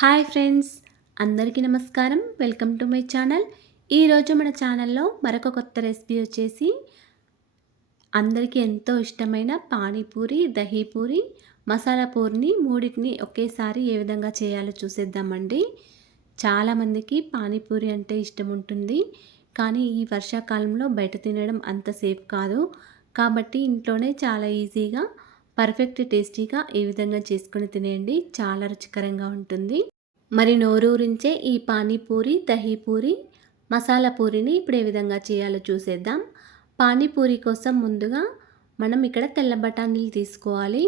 Hi friends అందరికీ నమస్కారం. Welcome to my channel. ఈరోజు మన ఛానల్లో మరొక కొత్త రెసిపీ వచ్చేసి అందరికీ ఎంతో ఇష్టమైన పానీపూరి దహీపూరి మసాలా పూరిని మూడింటిని ఒకేసారి ఏ విధంగా చేయాలో చూసేద్దామండి. చాలామందికి పానీపూరి అంటే ఇష్టం ఉంటుంది. కానీ ఈ వర్షాకాలంలో బయట తినడం అంత సేఫ్ కాదు. కాబట్టి ఇంట్లోనే చాలా ఈజీగా పర్ఫెక్ట్ టేస్టీగా ఈ విధంగా చేసుకొని తినేయండి. చాలా రుచికరంగా ఉంటుంది. మరి నోరూరించే ఈ పానీపూరి దహీపూరి మసాలా పూరిని ఇప్పుడు ఏ విధంగా చేయాలో చూసేద్దాం. పానీపూరి కోసం ముందుగా మనం ఇక్కడ తెల్ల బఠానీలు తీసుకోవాలి.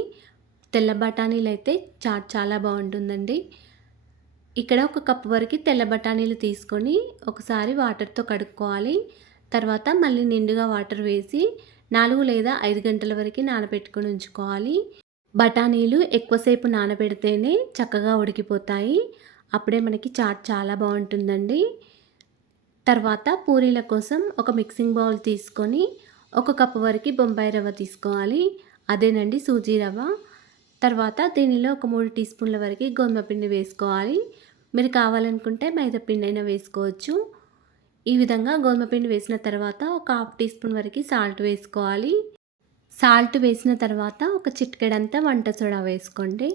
తెల్ల బఠానీలు అయితే చాట్ చాలా బాగుంటుందండి. ఇక్కడ ఒక కప్పు వరకు తెల్ల బఠానీలు తీసుకొని ఒకసారి వాటర్తో కడుక్కోవాలి. తర్వాత మళ్ళీ నిండుగా వాటర్ వేసి నాలుగు లేదా ఐదు గంటల వరకు నానబెట్టుకొని ఉంచుకోవాలి. బఠానీలు ఎక్కువసేపు నానబెడితేనే చక్కగా ఉడికిపోతాయి. అప్పుడే మనకి చాట్ చాలా బాగుంటుందండి. తర్వాత పూరీల కోసం ఒక మిక్సింగ్ బౌల్ తీసుకొని ఒక కప్పు వరకు బొంబాయి రవ్వ తీసుకోవాలి. అదేనండి సూజీ రవ్వ. తర్వాత దీనిలో ఒక మూడు టీ స్పూన్ల వరకు గోధుమ పిండి వేసుకోవాలి. మీరు కావాలనుకుంటే మైదా పిండి అయినా వేసుకోవచ్చు. ఈ విధంగా గోధుమ పిండి వేసిన తర్వాత ఒక హాఫ్ టీ స్పూన్ వరకు సాల్ట్ వేసుకోవాలి. సాల్ట్ వేసిన తర్వాత ఒక చిట్కెడంతా వంట సోడా వేసుకోండి.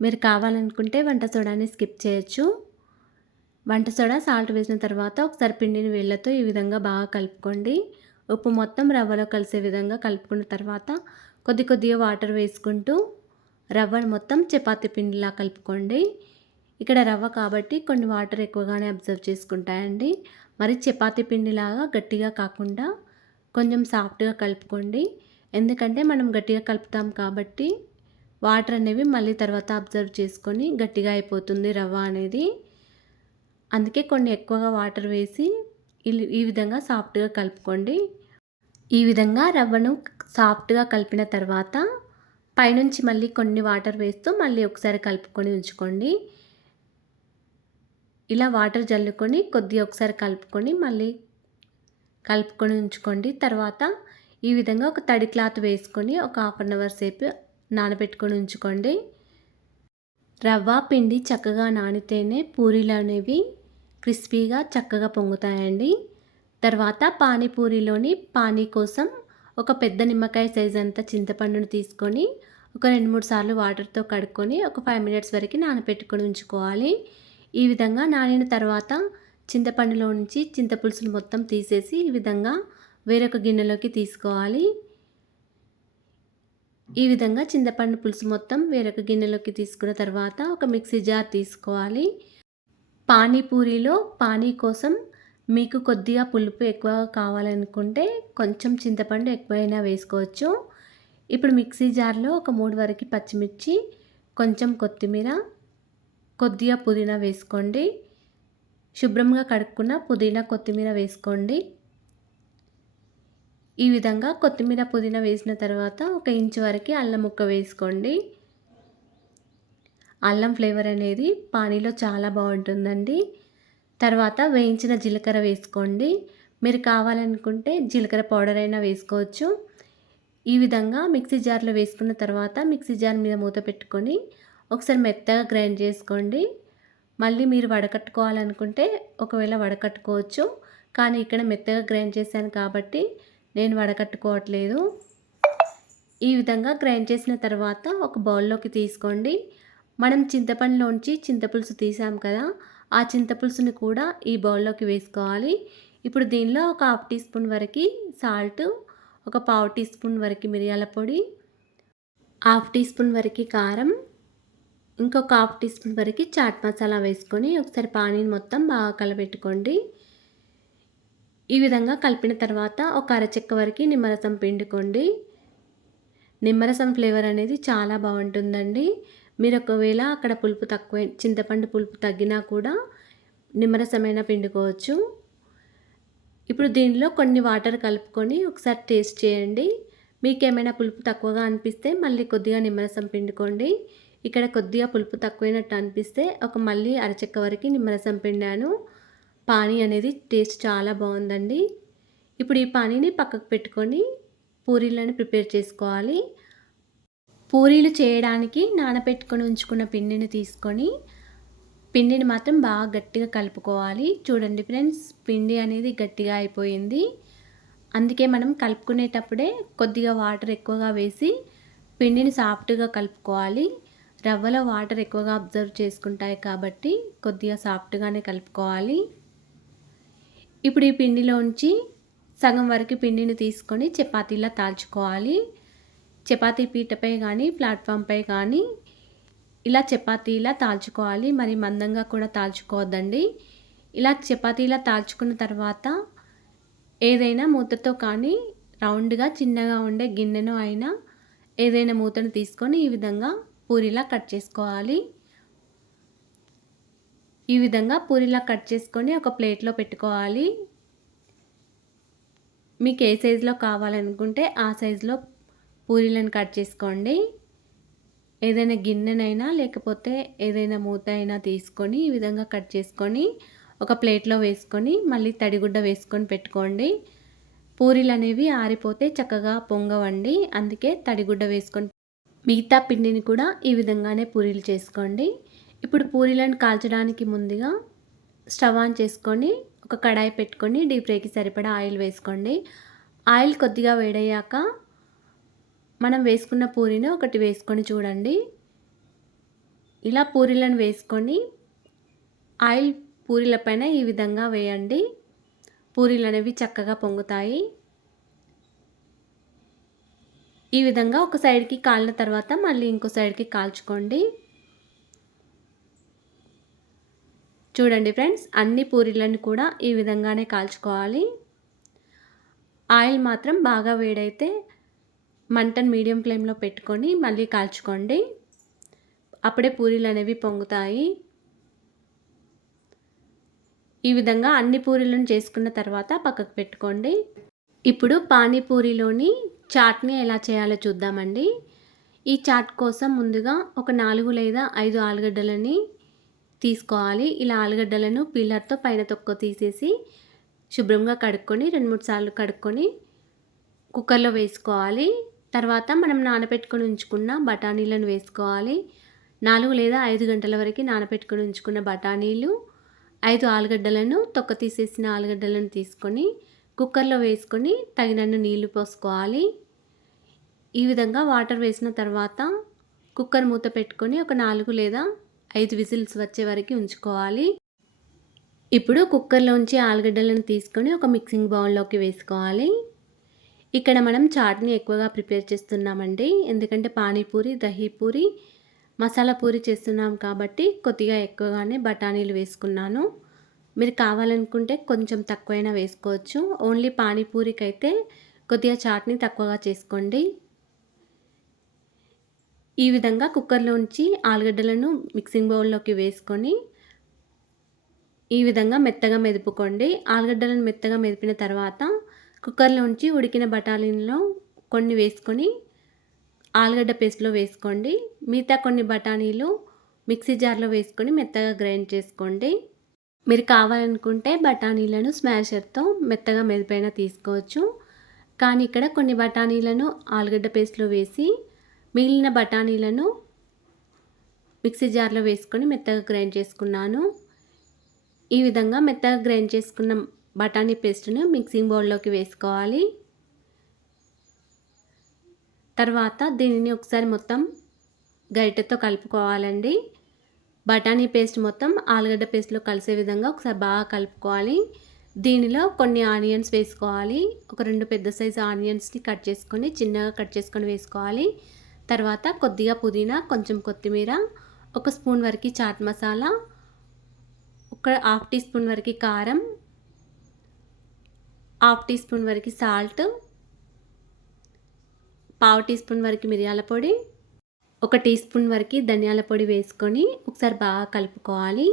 మీరు కావాలనుకుంటే వంట సోడాని స్కిప్ చేయొచ్చు. వంట సోడా సాల్ట్ వేసిన తర్వాత ఒకసారి పిండిని వేళ్ళతో ఈ విధంగా బాగా కలుపుకోండి. ఉప్పు మొత్తం రవ్వలో కలిసే విధంగా కలుపుకున్న తర్వాత కొద్ది కొద్దిగా వాటర్ వేసుకుంటూ రవ్వ మొత్తం చపాతి పిండిలా కలుపుకోండి. ఇక్కడ రవ్వ కాబట్టి కొన్ని వాటర్ ఎక్కువగానే అబ్జర్వ్ చేసుకుంటాయండి. మరి చపాతీ పిండిలాగా గట్టిగా కాకుండా కొంచెం సాఫ్ట్గా కలుపుకోండి. ఎందుకంటే మనం గట్టిగా కలుపుతాం కాబట్టి వాటర్ అనేవి మళ్ళీ తర్వాత అబ్జర్వ్ చేసుకొని గట్టిగా అయిపోతుంది రవ్వ అనేది. అందుకే కొన్ని ఎక్కువగా వాటర్ వేసి ఈ విధంగా సాఫ్ట్గా కలుపుకోండి. ఈ విధంగా రవ్వను సాఫ్ట్గా కలిపిన తర్వాత పైనుంచి మళ్ళీ కొన్ని వాటర్ వేస్తూ మళ్ళీ ఒకసారి కలుపుకొని ఉంచుకోండి. ఇలా వాటర్ జల్లుకొని కొద్దిగా ఒకసారి కలుపుకొని మళ్ళీ కలుపుకొని ఉంచుకోండి. తర్వాత ఈ విధంగా ఒక తడి క్లాత్ వేసుకొని ఒక హాఫ్ అన్ అవర్ సేపు నానబెట్టుకొని ఉంచుకోండి. రవ్వ పిండి చక్కగా నానితేనే పూరీలు అనేవి క్రిస్పీగా చక్కగా పొంగుతాయండి. తర్వాత పానీపూరిలోని పానీ కోసం ఒక పెద్ద నిమ్మకాయ సైజ్ అంతా చింతపండును తీసుకొని ఒక రెండు మూడు సార్లు వాటర్తో కడుక్కొని ఒక ఫైవ్ మినిట్స్ వరకు నానబెట్టుకొని ఉంచుకోవాలి. ఈ విధంగా నానిన తర్వాత చింతపండులో నుంచి చింతపులుసును మొత్తం తీసేసి ఈ విధంగా వేరొక గిన్నెలోకి తీసుకోవాలి. ఈ విధంగా చింతపండు పులుసు మొత్తం వేరొక గిన్నెలోకి తీసుకున్న తర్వాత ఒక మిక్సీ జార్ తీసుకోవాలి. పానీపూరిలో పానీ కోసం మీకు కొద్దిగా పులుపు ఎక్కువ కావాలనుకుంటే కొంచెం చింతపండు ఎక్కువైనా వేసుకోవచ్చు. ఇప్పుడు మిక్సీ జార్లో ఒక మూడు వరకు పచ్చిమిర్చి కొంచెం కొత్తిమీర కొద్దిగా పుదీనా వేసుకోండి. శుభ్రంగా కడుక్కున్న పుదీనా కొత్తిమీర వేసుకోండి. ఈ విధంగా కొత్తిమీర పుదీనా వేసిన తర్వాత ఒక ఇంచు వరకు అల్లం ముక్క వేసుకోండి. అల్లం ఫ్లేవర్ అనేది పానీలో చాలా బాగుంటుందండి. తర్వాత వేయించిన జీలకర్ర వేసుకోండి. మీరు కావాలనుకుంటే జీలకర్ర పౌడర్ అయినా వేసుకోవచ్చు. ఈ విధంగా మిక్సీ జార్లో వేసుకున్న తర్వాత మిక్సీ జార్ మీద మూత పెట్టుకొని ఒకసారి మెత్తగా గ్రైండ్ చేసుకోండి. మళ్ళీ మీరు వడకట్టుకోవాలనుకుంటే ఒకవేళ వడకట్టుకోవచ్చు. కానీ ఇక్కడ మెత్తగా గ్రైండ్ చేశాను కాబట్టి నేను వడకట్టుకోవట్లేదు. ఈ విధంగా గ్రైండ్ చేసిన తర్వాత ఒక బౌల్లోకి తీసుకోండి. మనం చింతపండులోంచి చింతపులుసు తీసాం కదా ఆ చింతపులుసుని కూడా ఈ బౌల్లోకి వేసుకోవాలి. ఇప్పుడు దీనిలో ఒక హాఫ్ టీ స్పూన్ వరకు సాల్ట్ ఒక పావు టీ స్పూన్ వరకు మిరియాల పొడి హాఫ్ టీ స్పూన్ వరకు కారం ఇంకొక హాఫ్ టీ స్పూన్ వరకు చాట్ మసాలా వేసుకొని ఒకసారి పానీని మొత్తం బాగా కలపెట్టుకోండి. ఈ విధంగా కలిపిన తర్వాత ఒక అరచెక్క వరకు నిమ్మరసం పిండుకోండి. నిమ్మరసం ఫ్లేవర్ అనేది చాలా బాగుంటుందండి. మీరు ఒకవేళ అక్కడ పులుపు తక్కువ చింతపండు పులుపు తగ్గినా కూడా నిమ్మరసమైన పిండుకోవచ్చు. ఇప్పుడు దీనిలో కొన్ని వాటర్ కలుపుకొని ఒకసారి టేస్ట్ చేయండి. మీకు ఏమైనా పులుపు తక్కువగా అనిపిస్తే మళ్ళీ కొద్దిగా నిమ్మరసం పిండుకోండి. ఇక్కడ కొద్దిగా పులుపు తక్కువైనట్టు అనిపిస్తే ఒక మళ్ళీ అరచెక్క వరకు నిమ్మరసం పిండాను. పానీ అనేది టేస్ట్ చాలా బాగుందండి. ఇప్పుడు ఈ పానీని పక్కకు పెట్టుకొని పూరీలను ప్రిపేర్ చేసుకోవాలి. పూరీలు చేయడానికి నానబెట్టుకొని ఉంచుకున్న పిండిని తీసుకొని పిండిని మాత్రం బాగా గట్టిగా కలుపుకోవాలి. చూడండి ఫ్రెండ్స్ పిండి అనేది గట్టిగా అయిపోయింది. అందుకే మనం కలుపుకునేటప్పుడే కొద్దిగా వాటర్ ఎక్కువగా వేసి పిండిని సాఫ్ట్గా కలుపుకోవాలి. రవ్వలో వాటర్ ఎక్కువగా అబ్జర్వ్ చేసుకుంటాయి కాబట్టి కొద్దిగా సాఫ్ట్గానే కలుపుకోవాలి. ఇప్పుడు ఈ పిండిలోంచి సగం వరకు పిండిని తీసుకొని చపాతీలా తాల్చుకోవాలి. చపాతీ పీటపై కానీ ప్లాట్ఫామ్పై కానీ ఇలా చపాతీలా తాల్చుకోవాలి. మరి మందంగా కూడా తాల్చుకోవద్దండి. ఇలా చపాతీలా తాల్చుకున్న తర్వాత ఏదైనా మూతతో కానీ రౌండ్గా చిన్నగా ఉండే గిన్నెను అయినా ఏదైనా మూతను తీసుకొని ఈ విధంగా పూరిలా కట్ చేసుకోవాలి. ఈ విధంగా పూరిలా కట్ చేసుకొని ఒక ప్లేట్లో పెట్టుకోవాలి. మీకు ఏ సైజులో కావాలనుకుంటే ఆ సైజులో పూరీలను కట్ చేసుకోండి. ఏదైనా గిన్నెనైనా లేకపోతే ఏదైనా మూత అయినా తీసుకొని ఈ విధంగా కట్ చేసుకొని ఒక ప్లేట్లో వేసుకొని మళ్ళీ తడిగుడ్డ వేసుకొని పెట్టుకోండి. పూరీలు అనేవి ఆరిపోతే చక్కగా పొంగవండి. అందుకే తడిగుడ్డ వేసుకొని మిగతా పిండిని కూడా ఈ విధంగానే పూరీలు చేసుకోండి. ఇప్పుడు పూరీలను కాల్చడానికి ముందుగా స్టవ్ ఆన్ చేసుకొని ఒక కడాయి పెట్టుకొని డీప్ ఫ్రైకి సరిపడా ఆయిల్ వేసుకోండి. ఆయిల్ కొద్దిగా వేడయ్యాక మనం వేసుకున్న పూరిని ఒకటి వేసుకొని చూడండి. ఇలా పూరీలను వేసుకొని ఆయిల్ పూరీల పైన ఈ విధంగా వేయండి. పూరీలు అనేవి చక్కగా పొంగుతాయి. ఈ విధంగా ఒక సైడ్కి కాలిన తర్వాత మళ్ళీ ఇంకో సైడ్కి కాల్చుకోండి. చూడండి ఫ్రెండ్స్ అన్ని పూరీలను కూడా ఈ విధంగానే కాల్చుకోవాలి. ఆయిల్ మాత్రం బాగా వేడైతే మంటను మీడియం ఫ్లేమ్లో పెట్టుకొని మళ్ళీ కాల్చుకోండి. అప్పుడే పూరీలు అనేవి పొంగుతాయి. ఈ విధంగా అన్ని పూరీలను చేసుకున్న తర్వాత పక్కకు పెట్టుకోండి. ఇప్పుడు పానీపూరిలోని చాట్ని ఎలా చేయాలో చూద్దామండి. ఈ చాట్ కోసం ముందుగా ఒక నాలుగు లేదా ఐదు ఆలుగడ్డలని తీసుకోవాలి. ఇలా ఆలుగడ్డలను పిల్లర్తో పైన తొక్క తీసేసి శుభ్రంగా కడుక్కొని రెండు మూడు సార్లు కడుక్కొని కుక్కర్లో వేసుకోవాలి. తర్వాత మనం నానబెట్టుకొని ఉంచుకున్న బఠానీలను వేసుకోవాలి. నాలుగు లేదా ఐదు గంటల వరకు నానబెట్టుకొని ఉంచుకున్న బఠానీలు ఐదు ఆలుగడ్డలను తొక్క తీసేసిన ఆలుగడ్డలను తీసుకొని కుక్కర్లో వేసుకొని తగినన్ని నీళ్ళు పోసుకోవాలి. ఈ విధంగా వాటర్ వేసిన తర్వాత కుక్కర్ మూత పెట్టుకొని ఒక నాలుగు లేదా ఐదు విజిల్స్ వచ్చే వరకు ఉంచుకోవాలి. ఇప్పుడు కుక్కర్లోంచి ఆలుగడ్డలను తీసుకొని ఒక మిక్సింగ్ బౌల్లోకి వేసుకోవాలి. ఇక్కడ మనం చాట్ని ఎక్కువగా ప్రిపేర్ చేస్తున్నామండి. ఎందుకంటే పానీపూరి దహీపూరి మసాలా పూరి చేస్తున్నాం కాబట్టి కొద్దిగా ఎక్కువగానే బఠానీలు వేసుకున్నాను. మీరు కావాలనుకుంటే కొంచెం తక్కువైనా వేసుకోవచ్చు. ఓన్లీ పానీపూరికి అయితే కొద్దిగా చాట్ని తక్కువగా చేసుకోండి. ఈ విధంగా కుక్కర్లోంచి ఆలుగడ్డలను మిక్సింగ్ బౌల్లోకి వేసుకొని ఈ విధంగా మెత్తగా మెదుపుకోండి. ఆలుగడ్డలను మెత్తగా మెదిపిన తర్వాత కుక్కర్లో ఉంచి ఉడికిన బఠానీలో కొన్ని వేసుకొని ఆలుగడ్డ పేస్ట్లో వేసుకోండి. మిగతా కొన్ని బఠానీలు మిక్సీ జార్లో వేసుకొని మెత్తగా గ్రైండ్ చేసుకోండి. మీరు కావాలనుకుంటే బఠానీలను స్మాషర్తో మెత్తగా మెదిపైన తీసుకోవచ్చు. కానీ ఇక్కడ కొన్ని బఠానీలను ఆలుగడ్డ పేస్ట్లో వేసి మిగిలిన బఠానీలను మిక్సీ జార్లో వేసుకొని మెత్తగా గ్రైండ్ చేసుకున్నాను. ఈ విధంగా మెత్తగా గ్రైండ్ చేసుకున్న బఠానీ పేస్ట్ను మిక్సింగ్ బౌల్లోకి వేసుకోవాలి. తర్వాత దీనిని ఒకసారి మొత్తం గరిటెతో కలుపుకోవాలండి. బఠానీ పేస్ట్ మొత్తం ఆలుగడ్డ పేస్ట్లో కలిసే విధంగా ఒకసారి బాగా కలుపుకోవాలి. దీనిలో కొన్ని ఆనియన్స్ వేసుకోవాలి. ఒక రెండు పెద్ద సైజు ఆనియన్స్ని కట్ చేసుకొని చిన్నగా కట్ చేసుకొని వేసుకోవాలి. తర్వాత కొద్దిగా పుదీనా కొంచెం కొత్తిమీర ఒక స్పూన్ వరకు చాట్ మసాలా ఒక హాఫ్ టీ స్పూన్ వరకు కారం హాఫ్ టీ స్పూన్ వరకు సాల్ట్ పావు టీ స్పూన్ వరకు మిరియాల పొడి ఒక టీ స్పూన్ వరకు ధనియాల పొడి వేసుకొని ఒకసారి బాగా కలుపుకోవాలి.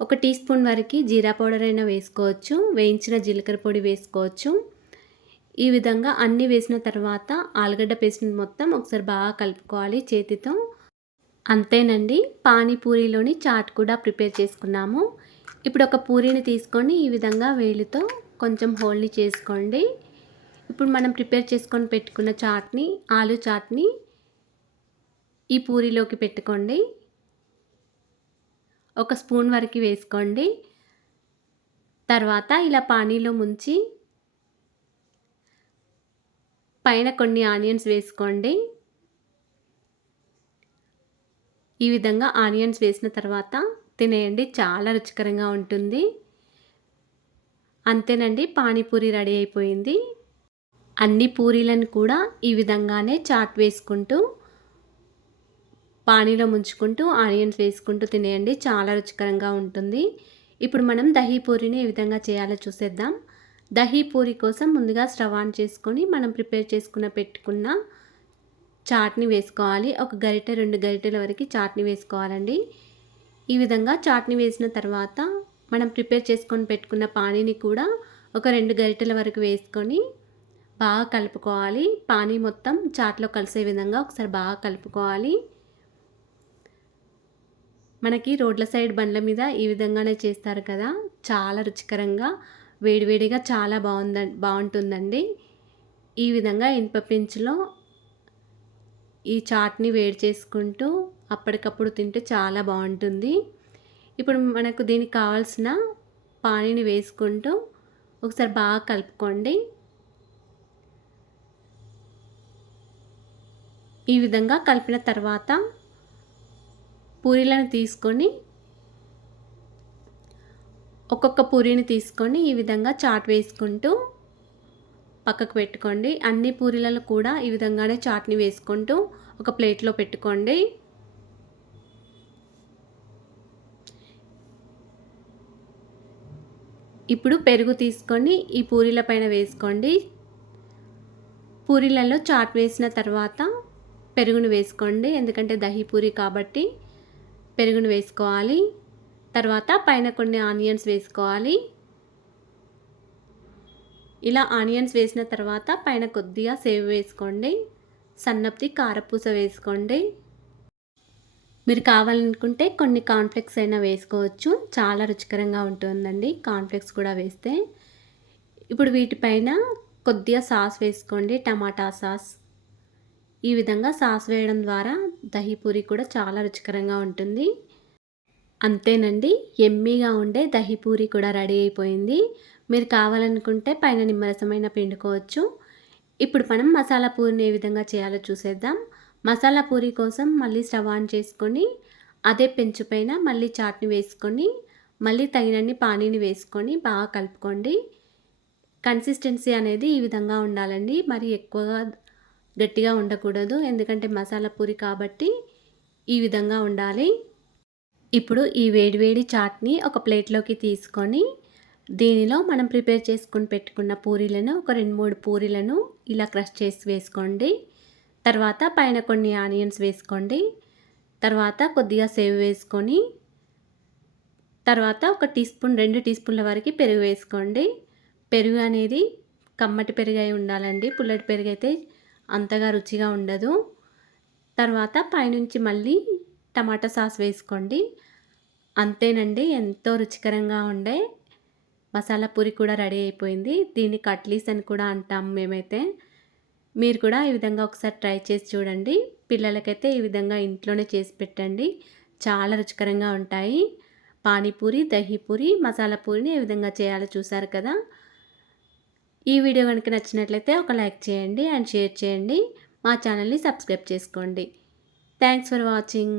ఒక టీ స్పూన్ వరకు జీరా పౌడర్ అయినా వేసుకోవచ్చు. వేయించిన జీలకర్ర పొడి వేసుకోవచ్చు. ఈ విధంగా అన్నీ వేసిన తర్వాత ఆలుగడ్డ పేస్ట్ మొత్తం ఒకసారి బాగా కలుపుకోవాలి చేతితో. అంతేనండి పానీపూరిలోని చాట్ కూడా ప్రిపేర్ చేసుకున్నాము. ఇప్పుడు ఒక పూరీని తీసుకొని ఈ విధంగా వేలితో కొంచెం హోల్ని చేసుకోండి. ఇప్పుడు మనం ప్రిపేర్ చేసుకొని పెట్టుకున్న చాట్ని ఆలు చాట్ని ఈ పూరిలోకి పెట్టుకోండి. ఒక స్పూన్ వరకు వేసుకోండి. తర్వాత ఇలా పానీలో ముంచి పైన కొన్ని ఆనియన్స్ వేసుకోండి. ఈ విధంగా ఆనియన్స్ వేసిన తర్వాత తినేయండి. చాలా రుచికరంగా ఉంటుంది. అంతేనండి పానీపూరి రెడీ అయిపోయింది. అన్ని పూరీలను కూడా ఈ విధంగానే చాట్ వేసుకుంటూ పానీలో ముంచుకుంటూ ఆనియన్స్ వేసుకుంటూ తినేయండి. చాలా రుచికరంగా ఉంటుంది. ఇప్పుడు మనం దహీ పూరిని ఏ విధంగా చేయాలో చూసేద్దాం. దహీ పూరి కోసం ముందుగా స్టవ్ ఆన్ చేసుకొని మనం ప్రిపేర్ చేసుకున్న పెట్టుకున్న చాట్ని వేసుకోవాలి. ఒక గరిటె రెండు గరిటెల వరకు చాట్ని వేసుకోవాలండి. ఈ విధంగా చాట్ని వేసిన తర్వాత మనం ప్రిపేర్ చేసుకొని పెట్టుకున్న పానీని కూడా ఒక రెండు గరిటెల వరకు వేసుకొని బాగా కలుపుకోవాలి. పానీ మొత్తం చాట్లో కలిసే విధంగా ఒకసారి బాగా కలుపుకోవాలి. మనకి రోడ్ల సైడ్ బండ్ల మీద ఈ విధంగానే చేస్తారు కదా. చాలా రుచికరంగా వేడివేడిగా చాలా బాగుంద బాగుంటుందండి. ఈ విధంగా ఇనుప పెంచులో ఈ చాట్ని వేడి చేసుకుంటూ అప్పటికప్పుడు తింటే చాలా బాగుంటుంది. ఇప్పుడు మనకు దీనికి కావాల్సిన పానీని వేసుకుంటూ ఒకసారి బాగా కలుపుకోండి. ఈ విధంగా కలిపిన తర్వాత పూరీలను తీసుకొని ఒక్కొక్క పూరీని తీసుకొని ఈ విధంగా చాట్ వేసుకుంటూ పక్కకు పెట్టుకోండి. అన్ని పూరీలలో కూడా ఈ విధంగానే చాట్ని వేసుకుంటూ ఒక ప్లేట్లో పెట్టుకోండి. ఇప్పుడు పెరుగు తీసుకొని ఈ పూరీల పైన వేసుకోండి. పూరీలలో చాట్ వేసిన తర్వాత పెరుగును వేసుకోండి. ఎందుకంటే దహీ పూరి కాబట్టి పెరుగును వేసుకోవాలి. తర్వాత పైన కొన్ని ఆనియన్స్ వేసుకోవాలి. ఇలా ఆనియన్స్ వేసిన తర్వాత పైన కొద్దిగా సేవ్ వేసుకోండి. సన్నప్తి కారపూస వేసుకోండి. మీరు కావాలనుకుంటే కొన్ని కాన్ఫ్లెక్స్ అయినా వేసుకోవచ్చు. చాలా రుచికరంగా ఉంటుందండి కాన్ఫ్లెక్స్ కూడా వేస్తే. ఇప్పుడు వీటిపైన కొద్దిగా సాస్ వేసుకోండి. Tomato sauce. ఈ విధంగా సాస్ వేయడం ద్వారా దహీపూరి కూడా చాలా రుచికరంగా ఉంటుంది. అంతేనండి ఎమ్మీగా ఉండే దహీపూరి కూడా రెడీ అయిపోయింది. మీరు కావాలనుకుంటే పైన నిమ్మరసమైన పిండుకోవచ్చు. ఇప్పుడు మనం మసాలా పూరిని ఏ విధంగా చేయాలో చూసేద్దాం. మసాలా పూరి కోసం మళ్ళీ స్టవ్ ఆన్ చేసుకొని అదే పెంచు పైన మళ్ళీ చాట్ని వేసుకొని మళ్ళీ తగినన్ని పానీని వేసుకొని బాగా కలుపుకోండి. కన్సిస్టెన్సీ అనేది ఈ విధంగా ఉండాలండి. మరి ఎక్కువగా గట్టిగా ఉండకూడదు. ఎందుకంటే మసాలా పూరి కాబట్టి ఈ విధంగా ఉండాలి. ఇప్పుడు ఈ వేడివేడి చాట్ని ఒక ప్లేట్లోకి తీసుకొని దీనిలో మనం ప్రిపేర్ చేసుకొని పెట్టుకున్న పూరీలను ఒక రెండు మూడు పూరీలను ఇలా క్రష్ చేసి వేసుకోండి. తర్వాత పైన కొన్ని ఆనియన్స్ వేసుకోండి. తర్వాత కొద్దిగా సేవ్ వేసుకొని తర్వాత ఒక టీ స్పూన్ రెండు టీ స్పూన్ల వరకు పెరుగు వేసుకోండి. పెరుగు అనేది కమ్మటి పెరుగు అయి ఉండాలండి. పుల్లటి పెరుగు అయితే అంతగా రుచిగా ఉండదు. తర్వాత పైనుంచి మళ్ళీ టమాటా సాస్ వేసుకోండి. అంతేనండి ఎంతో రుచికరంగా ఉండే మసాలా పూరి కూడా రెడీ అయిపోయింది. దీన్ని కట్లీస్ అని కూడా అంటాం మేమైతే. మీరు కూడా ఈ విధంగా ఒకసారి ట్రై చేసి చూడండి. పిల్లలకైతే ఈ విధంగా ఇంట్లోనే చేసి పెట్టండి. చాలా రుచికరంగా ఉంటాయి. పానీపూరి దహీపూరి మసాలా పూరిని ఏ విధంగా చేయాలో చూసారు కదా? ఈ వీడియో కనుక నచ్చినట్లయితే ఒక లైక్ చేయండి అండ్ షేర్ చేయండి. మా ఛానల్ని సబ్స్క్రైబ్ చేసుకోండి. Thanks for watching